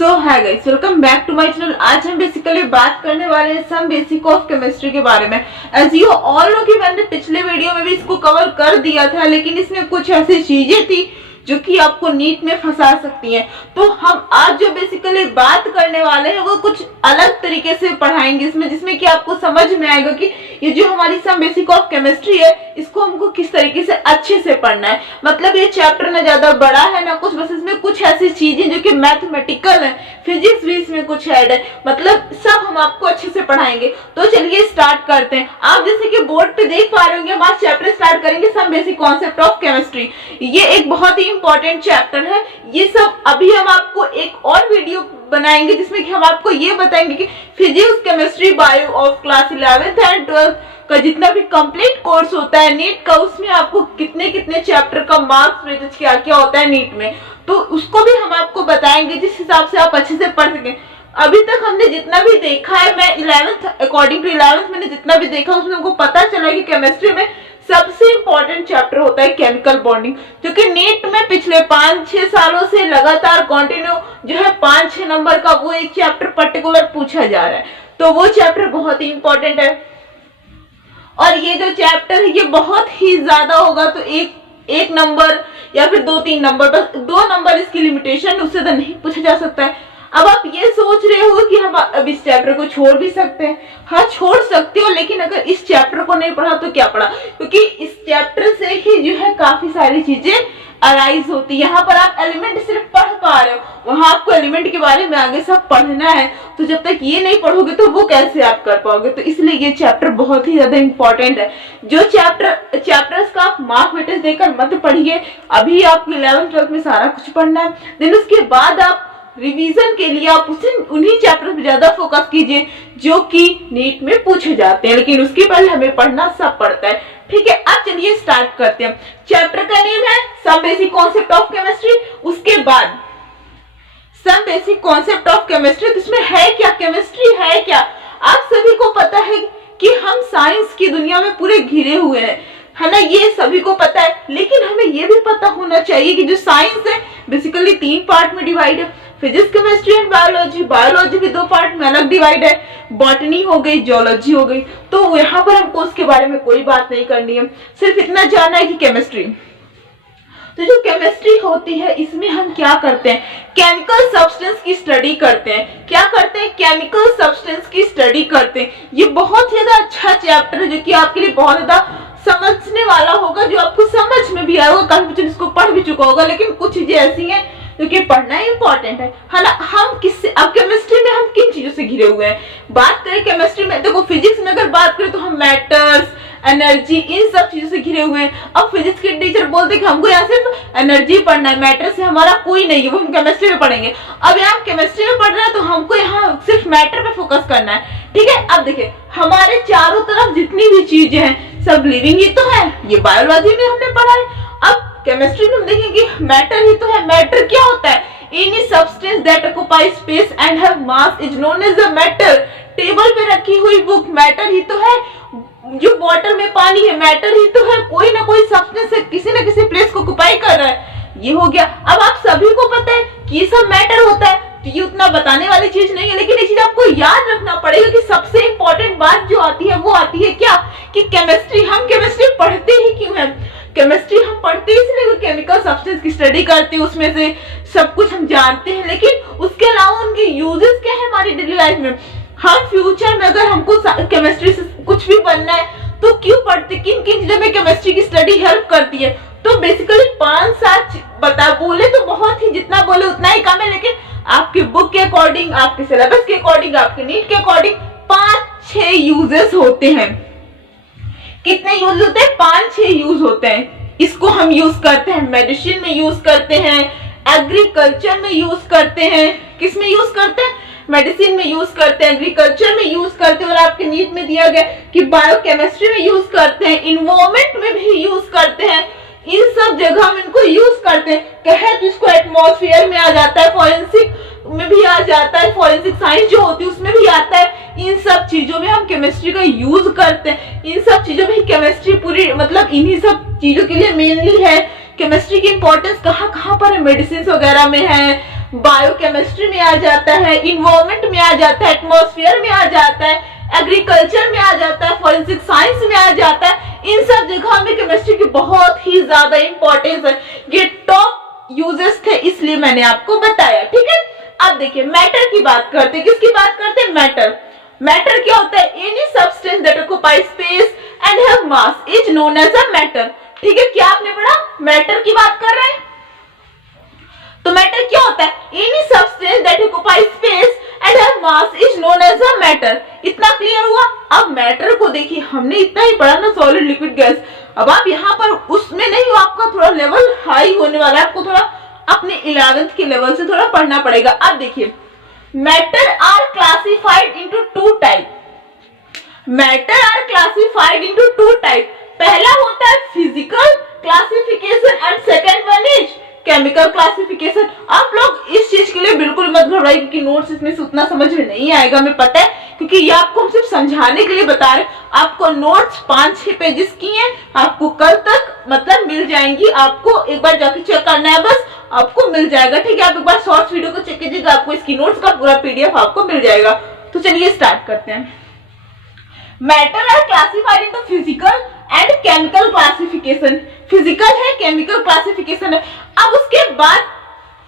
So hi guys, welcome back to my channel. आज हम basically बात करने वाले हैं सम बेसिक ऑफ केमिस्ट्री के बारे में। एज यू ऑल नो कि मैंने पिछले वीडियो में भी इसको कवर कर दिया था, लेकिन इसमें कुछ ऐसी चीजें थी जो कि आपको नीट में फंसा सकती हैं। तो हम आज जो बेसिकली बात करने वाले हैं वो कुछ अलग तरीके से पढ़ाएंगे इसमें, जिसमें कि आपको समझ में आएगा कि ये जो हमारी सम बेसिक ऑफ केमिस्ट्री है इसको हमको किस तरीके से अच्छे से पढ़ना है। मतलब ये चैप्टर ना ज्यादा बड़ा है ना कुछ, बस इसमें कुछ ऐसी चीजें जो कि मैथमेटिकल है, फिजिक्स भी इसमें कुछ ऐड है, मतलब सब हम आपको अच्छे से पढ़ाएंगे। तो चलिए स्टार्ट करते हैं। आप जैसे कि बोर्ड पे देख पा रहे होंगे, हम आज चैप्टर स्टार्ट करेंगे some basic concept of chemistry. ये एक बहुत ही इंपॉर्टेंट चैप्टर है। ये सब अभी हम आपको एक और वीडियो बनाएंगे जिसमें कि हम आपको ये बताएंगे कि physics, chemistry, bio of class 11th and 12th का जितना भी कंप्लीट कोर्स होता है नीट का, उसमें आपको कितने कितने चैप्टर का मार्क्स वेटेज क्या क्या होता है नीट में, तो उसको भी हम आपको बताएंगे जिस हिसाब से आप अच्छे से पढ़ सकें। अभी तक हमने जितना भी देखा है, मैं 11th अकॉर्डिंग टू 11th मैंने जितना भी देखा उसमें हमको पता चला कि केमिस्ट्री में सबसे इंपॉर्टेंट चैप्टर होता है केमिकल बॉन्डिंग, जो कि नीट में पिछले 5-6 सालों से लगातार कंटिन्यू जो है 5-6 नंबर का वो एक चैप्टर पर्टिकुलर पूछा जा रहा है। तो वो चैप्टर बहुत ही इंपॉर्टेंट है और ये जो चैप्टर है ये बहुत ही ज्यादा होगा, तो एक नंबर या फिर 2-3 नंबर, बस 2 नंबर इसकी लिमिटेशन, उससे तो नहीं पूछा जा सकता है। अब आप ये सोच रहे हो कि हम अब इस चैप्टर को छोड़ भी सकते हैं। हाँ, छोड़ सकते हो, लेकिन अगर इस चैप्टर को नहीं पढ़ा तो क्या पढ़ा, क्योंकि इस चैप्टर से ही जो है काफी सारी चीजें अराइज होती है। यहाँ पर आप एलिमेंट सिर्फ पढ़ पा रहे हो, वहां आपको एलिमेंट के बारे में आगे सब पढ़ना है, तो जब तक ये नहीं पढ़ोगे तो वो कैसे आप कर पाओगे। तो इसलिए ये चैप्टर बहुत ही ज्यादा इंपॉर्टेंट है। जो चैप्टर्स का आप मार्क वेटेज देकर मत पढ़िए, अभी आपको 11th 12th में सारा कुछ पढ़ना है। देन उसके बाद आप रिवीजन के लिए आप उन्हीं चैप्टर पे ज्यादा फोकस कीजिए जो कि नीट में पूछे जाते हैं, लेकिन उसके पहले हमें पढ़ना सब पड़ता है। ठीक है, अब चलिए स्टार्ट करते हैं। चैप्टर का नेम है some basic concept of chemistry. उसके बाद some basic concept of chemistry, इसमें है क्या, केमिस्ट्री है क्या। आप सभी को पता है कि हम साइंस की दुनिया में पूरे घिरे हुए हैं, है ना, ये सभी को पता है। लेकिन हमें ये भी पता होना चाहिए कि जो साइंस है बेसिकली 3 पार्ट में डिवाइड है, physics, chemistry and biology. Biology भी 2 पार्ट में अलग डिवाइड है, बॉटनी हो गई, जियोलॉजी हो गई। तो यहाँ पर हमको उसके बारे में कोई बात नहीं करनी है, सिर्फ इतना जानना है कि केमिस्ट्री। तो जो केमिस्ट्री होती है इसमें हम क्या करते हैं, केमिकल सब्सटेंस की स्टडी करते हैं। क्या करते हैं, केमिकल सब्सटेंस की स्टडी करते हैं। ये बहुत ज्यादा अच्छा चैप्टर है जो कि आपके लिए बहुत ज्यादा समझने वाला होगा, जो आपको समझ में भी आएगा। काफी बच्चे इसको पढ़ भी चुका होगा, लेकिन कुछ चीजें ऐसी हैं जो कि पढ़ना इंपॉर्टेंट है ना। हम किससे, अब केमिस्ट्री में हम किन चीजों से घिरे हुए हैं। बात करें केमिस्ट्री में, देखो फिजिक्स में अगर बात करें तो हम मैटर्स, एनर्जी, इन सब चीजों से घिरे हुए हैं। अब फिजिक्स के टीचर बोलते हैं कि हमको यहाँ सिर्फ एनर्जी पढ़ना है, मैटर से हमारा कोई नहीं है, वो हम केमिस्ट्री में पढ़ेंगे। अब यहाँ केमिस्ट्री में पढ़ रहे हैं तो हमको यहाँ सिर्फ मैटर पे फोकस करना है। ठीक है, अब देखिए हमारे चारों तरफ जितनी भी चीजें हैं सब लिविंग ही तो है, ये बायोलॉजी में हमने पढ़ा है। अब केमिस्ट्री में हम देखेंगे मैटर ही तो है। मैटर क्या होता है, any substance that occupy space and have mass is known as a matter. Table पे रखी हुई बुक मैटर ही तो है, जो बॉटल में पानी है मैटर ही तो है, कोई ना कोई सब्सटेंस है, किसी ना किसी प्लेस को ऑक्युपाई कर रहा है। ये हो गया। अब आप सभी को पता है कि ये सब मैटर होता है, तो ये उतना बताने वाली चीज नहीं है, लेकिन ये चीज आपको याद रखना पड़ेगा कि सबसे इंपॉर्टेंट बात जो आती है वो आती है क्या, कि केमिस्ट्री, हम केमिस्ट्री पढ़ते ही क्यों है। केमिस्ट्री हम पढ़ते हैं इसलिए केमिकल सब्सटेंस की स्टडी करते हैं, उसमें से सब कुछ हम जानते हैं, लेकिन उसके अलावा उनके यूजेस क्या है हमारी डेली लाइफ में। हम फ्यूचर में अगर हमको केमिस्ट्री से कुछ भी बनना है तो क्यों पढ़ते, किन किन चीजों में केमिस्ट्री की स्टडी हेल्प करती है। तो बेसिकली 5-7 बोले तो बहुत ही, जितना बोले उतना ही कम है, लेकिन आपके बुक के अकॉर्डिंग, आपके सिलेबस के अकॉर्डिंग, आपके नीट के अकॉर्डिंग 5-6 यूजेस होते हैं। कितने यूज होते हैं, 5-6 यूज होते हैं। इसको हम यूज करते हैं मेडिसिन में, यूज करते हैं एग्रीकल्चर में, यूज करते हैं, किस में यूज करते हैं, मेडिसिन में यूज करते हैं, एग्रीकल्चर में यूज करते हैं, और आपके नीट में दिया गया कि बायोकेमिस्ट्री में यूज करते हैं, इन्वायरमेंट में भी यूज करते हैं। इन सब जगह हम इनको यूज करते हैं। कहे तो इसको एटमॉस्फेयर में आ जाता है, फॉरेंसिक में भी आ जाता है, फॉरेंसिक साइंस जो होती है उसमें भी आता है। इन सब चीजों में हम केमिस्ट्री का यूज करते हैं। इन सब चीजों में केमिस्ट्री पूरी, मतलब इन्हीं सब चीजों के लिए मेनली है। केमिस्ट्री की इंपॉर्टेंस कहाँ कहाँ पर है, मेडिसिन वगैरह में है, बायोकेमिस्ट्री में आ जाता है, इन्वायरमेंट में आ जाता है, एटमॉस्फेयर में आ जाता है, एग्रीकल्चर में आ जाता है, फॉरेंसिक साइंस में आ जाता है। इन सब जगह में केमिस्ट्री की बहुत ही ज्यादा इंपॉर्टेंस है। ये टॉप यूजेस थे इसलिए मैंने आपको बताया, ठीक है। अब देखिए मैटर की बात करते हैं। किसकी बात करते हैं? मैटर। मैटर क्या होता है? Any substance that occupies space and have mass is known as a matter. ठीक है, क्या आपने पढ़ा? मैटर की बात कर रहे हैं। तो मैटर क्या होता है? Any substance that occupies space and have mass is known as a matter. इतना क्लियर हुआ? अब मैटर को देखिए, हमने इतना ही पढ़ा ना, सॉलिड लिक्विड गैस। अब आप यहाँ पर उसमें नहीं हो, आपका थोड़ा लेवल हाई होने वाला है, आपको थोड़ा अपने 11th के लेवल से थोड़ा पढ़ना पड़ेगा। अब देखिए matter are classified into two type. Matter are classified into two type. पहला होता है physical classification and second one is chemical classification. आप लोग इस चीज के लिए बिल्कुल मत घबराइए, क्योंकि नोट्स इसमें से उतना समझ में नहीं आएगा, हमें पता है, क्योंकि ये आपको हम सिर्फ समझाने के लिए बता रहे हैं। आपको नोट्स 5-6 पेजेस की हैं, आपको कल तक मतलब मिल जाएंगी। आपको एक बार जाके चेक करना है, बस आपको मिल जाएगा, ठीक है। आप एक बार शॉर्ट्स वीडियो को चेक कीजिएगा, आपको इसकी नोट्स का पूरा PDF आपको मिल जाएगा। तो चलिए स्टार्ट करते हैं। Matter are classified into physical and chemical classification. Physical है, केमिकल क्लासिफिकेशन है। अब उसके बाद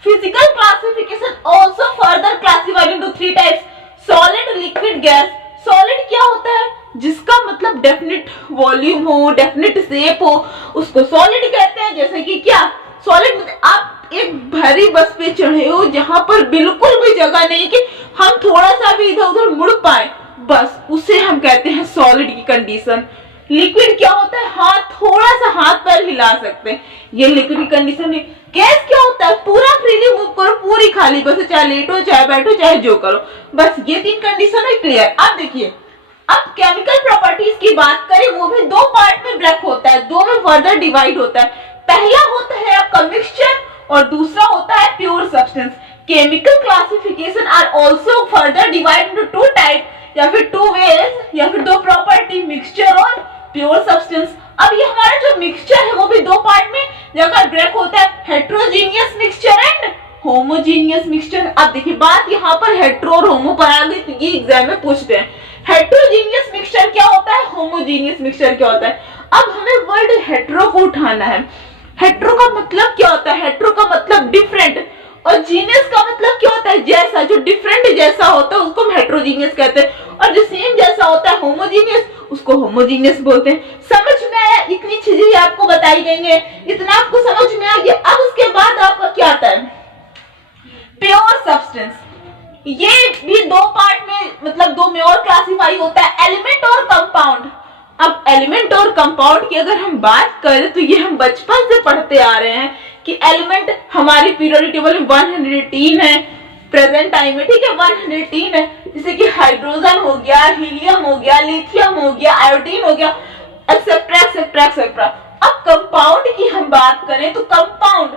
physical classification also further classified into 3 types, solid, liquid, gas. Solid क्या होता है? जिसका मतलब डेफिनेट वॉल्यूम हो, डेफिनेट शेप हो, उसको सॉलिड कहते हैं। जैसे कि क्या सॉलिड मतलब आप एक भरी बस पे चढ़े हो जहां पर बिल्कुल भी जगह नहीं कि हम थोड़ा सा भी इधर उधर मुड़ पाए, बस उसे हम कहते हैं सॉलिड की कंडीशन। लिक्विड क्या होता है? हाथ, थोड़ा सा हाथ पैर हिला सकते हैं, ये लिक्विड की कंडीशन है। गैस क्या होता है? पूरा फ्रीली मूव करो, पूरी खाली बस, चाहे लेटो चाहे बैठो चाहे जो करो, बस ये 3 कंडीशन है, क्लियर। अब देखिए, अब केमिकल प्रॉपर्टीज की बात करें, वो भी 2 पार्ट में ब्रेक होता है, 2 में फर्दर डिवाइड होता है। पहला होता है आपका मिक्सचर और दूसरा होता है pure substance. Chemical classification are also further divide into 2 type, या फिर 2 वेज, या फिर 2 प्रॉपर्टी, मिक्सचर और प्योर सब्सटेंस। अब ये हमारा जो मिक्सचर है वो भी 2 पार्ट में जाकर ब्रेक होता है, heterogeneous mixture and homogeneous mixture. अब देखिए बात यहाँ पर हेट्रो और होमो पर आ गई, तो ये एग्जाम में पूछते हैं। हेट्रोजीनियस मिक्सचर क्या होता है, होमोजीनियस मिक्सचर क्या होता है। अब हमें वर्ड हेट्रो को उठाना है। हेट्रो का मतलब क्या होता है? हेट्रो का मतलब डिफरेंट, और जीनियस का मतलब क्या होता है? जैसा, जो डिफरेंट जैसा होता है उसको हम हेट्रोजीनियस कहते हैं, और जो सेम जैसा होता है होमोजीनियस, उसको होमोजीनियस बोलते हैं। समझ में आया? इतनी चीजें आपको बताई गई हैं, इतना आपको समझ में आ गया। अब उसके बाद आपका क्या आता है? Pure substance. ये भी 2 पार्ट में, मतलब 2 में और क्लासिफाई होता है, एलिमेंट और कंपाउंड। अब एलिमेंट और कंपाउंड की अगर हम बात करें तो ये हम बचपन से पढ़ते आ रहे हैं कि एलिमेंट हमारी पीरियोडिक टेबल में 118 है प्रेजेंट टाइम में, ठीक है, 118 है। जैसे कि हाइड्रोजन हो गया, हीलियम हो गया, लिथियम हो गया, आयोडीन हो गया, एक्सेट्रा एक्सेट्रा एक्सेट्रा। अब कंपाउंड की हम बात करें तो कंपाउंड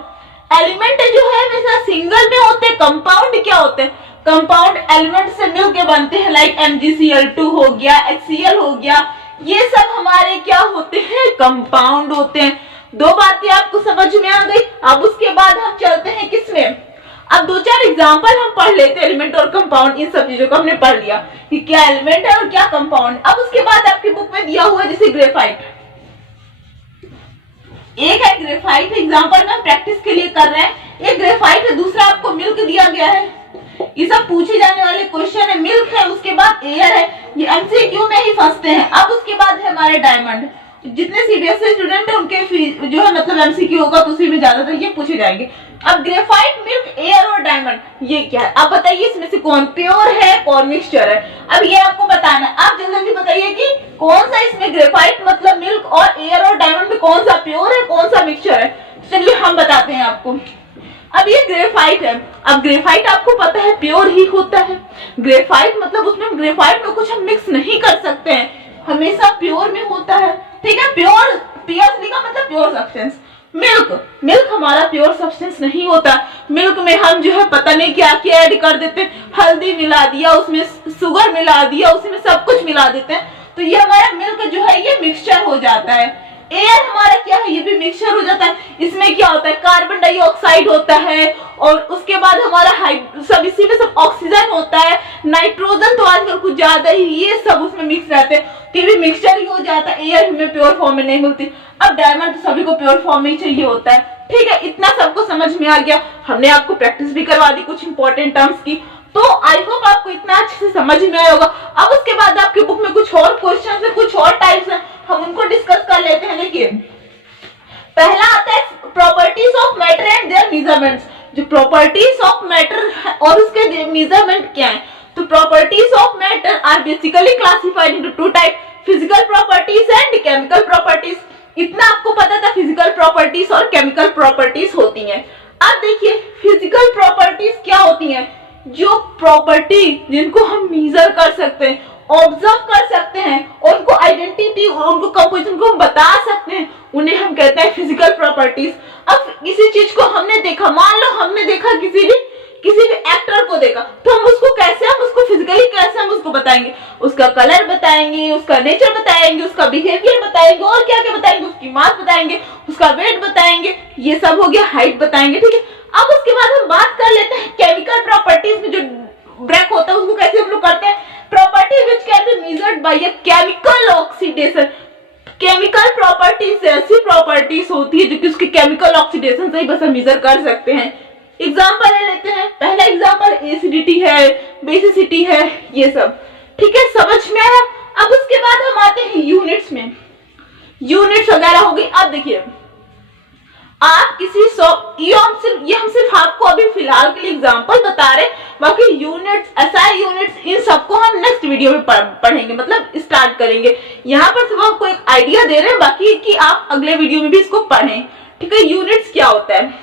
एलिमेंट जो है हमेशा सिंगल में होते हैं। कंपाउंड क्या होते हैं? कंपाउंड एलिमेंट से मिलके बनते हैं, लाइक MgCl2 हो गया, HCl हो गया, ये सब हमारे क्या होते हैं? कंपाउंड होते हैं। 2 बातें आपको समझ में आ गई। अब उसके बाद हम चलते हैं किसमें? अब 2-4 एग्जांपल हम पढ़ लेते हैं, एलिमेंट और कंपाउंड, इन सब चीजों को हमने पढ़ लिया कि क्या एलिमेंट है और क्या कंपाउंड। अब उसके बाद आपकी बुक में दिया हुआ है जैसे ग्रेफाइट, एक है ग्रेफाइट, एग्जांपल में प्रैक्टिस के लिए कर रहे हैं, एक ग्रेफाइट है, दूसरा आपको मिल्क दिया गया है। ये सब पूछे जाने वाले क्वेश्चन है। मिल्क है, उसके बाद एयर है, ये MCQ में ही फंसते हैं। अब उसके बाद है हमारे डायमंड। जितने CBSE स्टूडेंट है उनके जो है मतलब MCQ होगा तो उसी में ज्यादातर ये पूछे जाएंगे। अब ग्रेफाइट, मिल्क, एयर और डायमंड, ये क्या है? अब बताइए इसमें से कौन प्योर है, कौन मिक्सचर है। अब ये आपको बताना है। आप जल्दी बताइए कि कौन सा इसमें ग्रेफाइट मतलब मिल्क और एयर और डायमंड में कौन सा प्योर है, कौन सा मिक्सचर है। चलिए हम बताते हैं आपको। अब ये ग्रेफाइट है। अब ग्रेफाइट आपको पता है प्योर ही होता है। ग्रेफाइट मतलब उसमें ग्रेफाइट में कुछ हम मिक्स नहीं कर सकते हैं, हमेशा प्योर में होता है, ठीक है। प्योर, PSC का मतलब प्योर सब्सटेंस। मिल्क हमारा प्योर सब्सटेंस नहीं होता। मिल्क में हम जो है पता नहीं क्या क्या ऐड कर देते हैं, हल्दी मिला दिया, उसमें शुगर मिला दिया, उसमें सब कुछ मिला देते हैं, तो ये हमारा मिल्क जो है ये मिक्सचर हो जाता है। एयर हमारा क्या है? ये भी मिक्सचर हो जाता है। इसमें क्या होता है? कार्बन डाइऑक्साइड होता है और उसके बाद हमारा सब इसी में सब ऑक्सीजन होता है, नाइट्रोजन तो आजकल कुछ ज्यादा ही, ये सब उसमें मिक्स रहते हैं, भी मिक्सचर ही हो जाता है, एयर हमें प्योर फॉर्म में नहीं मिलती। अब डायमंड तो सभी को प्योर फॉर्म में ही चाहिए होता है। ठीक है, इतना सबको समझ में आ गया, हमने आपको प्रैक्टिस भी करवा दी कुछ इंपॉर्टेंट टर्म्स की, तो आई होप आपको इतना अच्छे से समझ में आया होगा। अब उसके बाद आपके बुक में कुछ और क्वेश्चन है, कुछ और टाइप्स है, हम उनको डिस्कस कर लेते हैं। देखिए पहला आता है properties of matter and their measurements. जो प्रॉपर्टीज ऑफ मैटर और उसके मेजरमेंट क्या है, तो properties of matter are basically classified into two type, physical properties and chemical properties. इतना आपको पता था, फिजिकल प्रॉपर्टीज और केमिकल प्रॉपर्टीज होती हैं। अब देखिए फिजिकल प्रॉपर्टीज क्या होती हैं, जो प्रॉपर्टी जिनको हम मेजर कर सकते हैं, ऑब्जर्व कर सकते हैं, और उनको आइडेंटिटी और उनको कंपोजिशन को हम बता सकते हैं, उन्हें हम कहते हैं फिजिकल प्रॉपर्टीज। अब किसी चीज को हमने देखा, मान लो हमने देखा किसी भी एक्टर को देखा, तो हम उसको फिजिकली कैसे हम उसको बताएंगे, उसका कलर बताएंगे, उसका नेचर बताएंगे, उसका बिहेवियर बताएंगे, और क्या क्या बताएंगे, उसकी मास बताएंगे, उसका वेट बताएंगे, ये सब हो गया, हाइट बताएंगे। ठीक है, अब उसके बाद हम बात कर लेते हैं केमिकल प्रॉपर्टीज में जो ब्रेक होता है उसको कैसे हम लोग करते हैं, property which can be measured by a chemical oxidation. Chemical properties ऐसी प्रॉपर्टीज होती है जो कि उसके केमिकल ऑक्सीडेशन से ही बस हम मेजर कर सकते हैं। एग्जांपल ले लेते हैं, पहला एग्जांपल एसिडिटी है, बेसिसिटी है, ये सब। ठीक है, समझ में आया। अब उसके बाद हम आते हैं यूनिट्स में, यूनिट्स वगैरह हो गई। अब देखिए आप किसी ये हम सिर्फ आपको अभी फिलहाल के लिए एग्जांपल बता रहे, बाकी यूनिट्स, एसआई यूनिट्स, इन सबको हम नेक्स्ट वीडियो में पढ़ेंगे, मतलब स्टार्ट करेंगे। यहाँ पर सिर्फ आपको एक आइडिया दे रहे हैं, बाकी कि आप अगले वीडियो में भी इसको पढ़ें। ठीक है, यूनिट्स क्या होता है,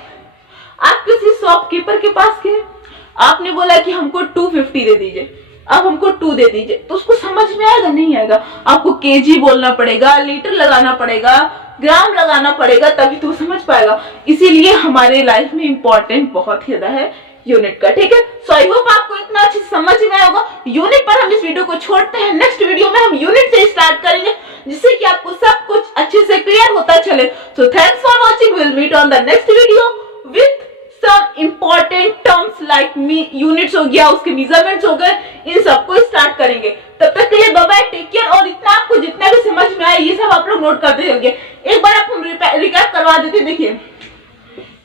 आप किसी शॉपकीपर के पास गए, आपने बोला कि हमको 250 दे दीजिए, अब हमको 2 दे दीजिए, तो उसको समझ में आएगा, नहीं आएगा, आपको केजी बोलना पड़ेगा, लीटर लगाना पड़ेगा, ग्राम लगाना पड़ेगा, तभी तो समझ पाएगा। इसीलिए हमारे लाइफ में इंपॉर्टेंट बहुत ज्यादा है यूनिट का। ठीक है, सो आई होप आपको इतना अच्छे से समझ में आया होगा। यूनिट पर हम इस वीडियो को छोड़ते हैं, नेक्स्ट वीडियो में हम यूनिट से स्टार्ट करेंगे, जिससे कि आपको सब कुछ अच्छे से क्लियर होता चले। So thanks for watching, will meet on the next video with some important terms like units हो गया, उसके मेजरमेंट्स हो गए, इन सबको स्टार्ट करेंगे। तब तक के लिए बाय बाय, टेक केयर। और इतना आपको जितना भी समझ में आया ये सब आप लोग नोट करते रहिए। एक बार आपको रिकैप करवा देते। देखिए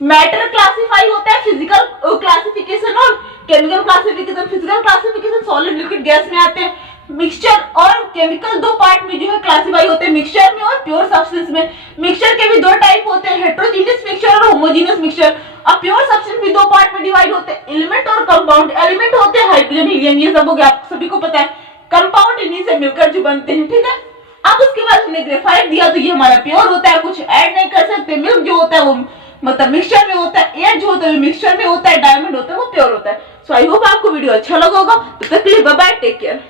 मैटर क्लासिफाई होता है, फिजिकल क्लासिफिकेशन और chemical classification. Physical classification solid liquid gas में आते हैं, मिक्सचर और केमिकल दो पार्ट में जो है क्लासिफाई होते हैं, मिक्सचर में और प्योर सब्सटेंस में। मिक्सचर के भी दो टाइप होते हैं, हेट्रोजीनियस मिक्सचर और होमोजीनियस मिक्सचर। अब प्योर सब्सटेंस भी दो पार्ट में डिवाइड होते हैं, एलिमेंट और कंपाउंड। एलिमेंट होते हैं हाइड्रोजन, हीलियम, ये सब हो गया, आप सभी को पता है। कंपाउंड इन्हीं से मिलकर जो बनते हैं। ठीक है, अब उसके बाद हमने ग्रेफाइट दिया, तो ये हमारा प्योर होता है, कुछ ऐड नहीं कर सकते। मिल्क जो होता है वो मतलब मिक्सचर में होता है, एयर जो होता है मिक्सचर में होता है, डायमंड होता है वो प्योर होता है। सो आई होप आपको वीडियो अच्छा लगा होगा। तो तक के लिए बाय बाय, टेक केयर।